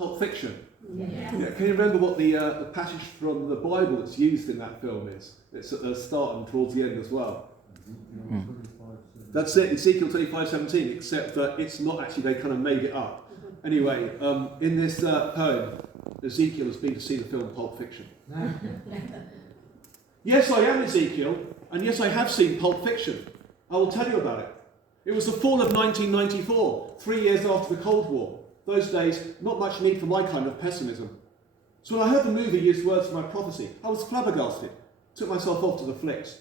Pulp Fiction. Yes. Yeah, can you remember what the passage from the Bible that's used in that film is? It's at the start and towards the end as well. That's it, Ezekiel 25:17, except that it's not actually, they kind of made it up. Anyway, in this poem, Ezekiel has been to see the film Pulp Fiction. Yes, I am Ezekiel, and yes, I have seen Pulp Fiction. I will tell you about it. It was the fall of 1994, 3 years after the Cold War. Those days, not much need for my kind of pessimism. So when I heard the movie used words for my prophecy, I was flabbergasted. Took myself off to the flicks.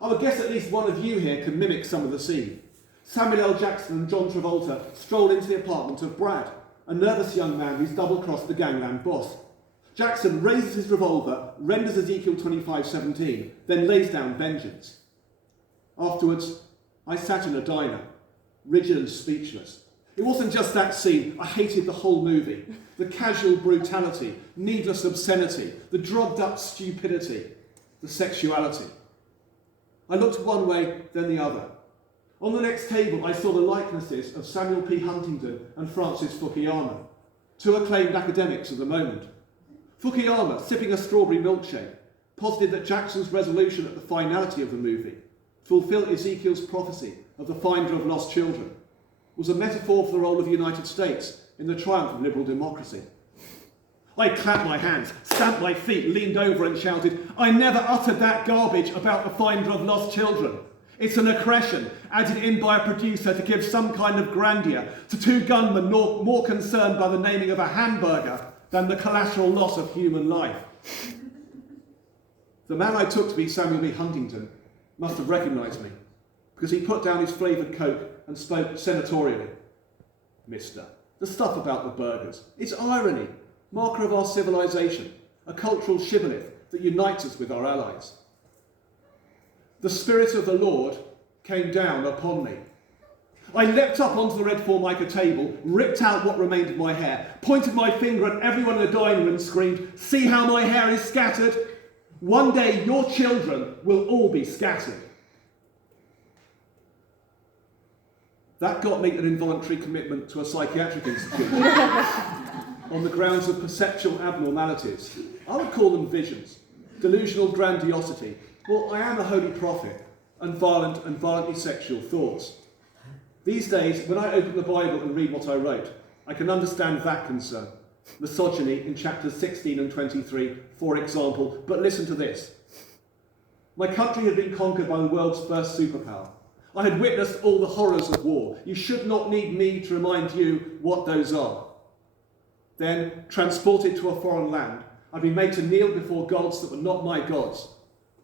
I would guess at least one of you here can mimic some of the scene. Samuel L. Jackson and John Travolta stroll into the apartment of Brad, a nervous young man who's double-crossed the gangland boss. Jackson raises his revolver, renders Ezekiel 25:17, then lays down vengeance. Afterwards, I sat in a diner, rigid and speechless. It wasn't just that scene, I hated the whole movie. The casual brutality, needless obscenity, the drugged-up stupidity, the sexuality. I looked one way, then the other. On the next table, I saw the likenesses of Samuel P. Huntingdon and Francis Fukuyama, two acclaimed academics of the moment. Fukuyama, sipping a strawberry milkshake, posited that Jackson's resolution at the finality of the movie, fulfill Ezekiel's prophecy of the finder of lost children, was a metaphor for the role of the United States in the triumph of liberal democracy. I clapped my hands, stamped my feet, leaned over and shouted, I never uttered that garbage about the finder of lost children. It's an accretion added in by a producer to give some kind of grandeur to two gunmen more concerned by the naming of a hamburger than the collateral loss of human life. The man I took to be Samuel B. Huntingdon must have recognised me, because he put down his flavoured Coke and spoke senatorially. Mister, the stuff about the burgers, it's irony, marker of our civilization, a cultural shibboleth that unites us with our allies. The Spirit of the Lord came down upon me. I leapt up onto the red formica table, ripped out what remained of my hair, pointed my finger at everyone in the dining room and screamed, see how my hair is scattered? One day your children will all be scattered. That got me an involuntary commitment to a psychiatric institute on the grounds of perceptual abnormalities. I would call them visions, delusional grandiosity. Well, I am a holy prophet, and violently sexual thoughts. These days, when I open the Bible and read what I wrote, I can understand that concern. Misogyny in chapters 16 and 23, for example. But listen to this. My country had been conquered by the world's first superpower. I had witnessed all the horrors of war. You should not need me to remind you what those are. Then, transported to a foreign land, I'd been made to kneel before gods that were not my gods,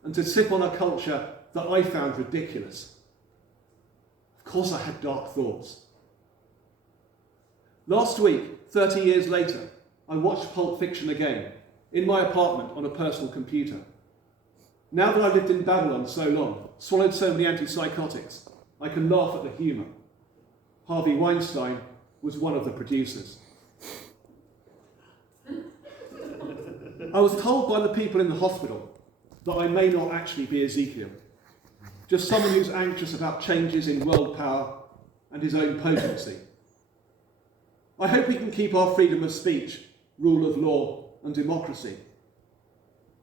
and to sip on a culture that I found ridiculous. Of course I had dark thoughts. Last week, 30 years later, I watched Pulp Fiction again, in my apartment on a personal computer. Now that I've lived in Babylon so long, swallowed so many antipsychotics, I can laugh at the humour. Harvey Weinstein was one of the producers. I was told by the people in the hospital that I may not actually be Ezekiel, just someone who's anxious about changes in world power and his own potency. I hope we can keep our freedom of speech, rule of law and democracy.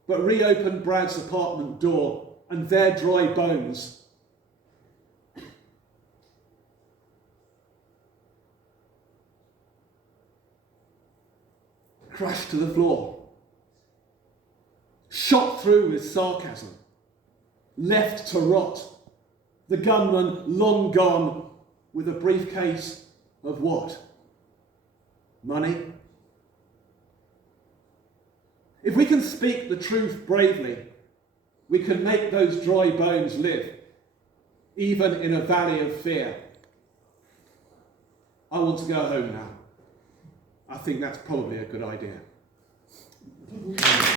But reopen Brad's apartment door and their dry bones crashed to the floor, shot through with sarcasm, left to rot, the gunman long gone with a briefcase of what? Money? If we can speak the truth bravely, we can make those dry bones live, even in a valley of fear. I want to go home now. I think that's probably a good idea.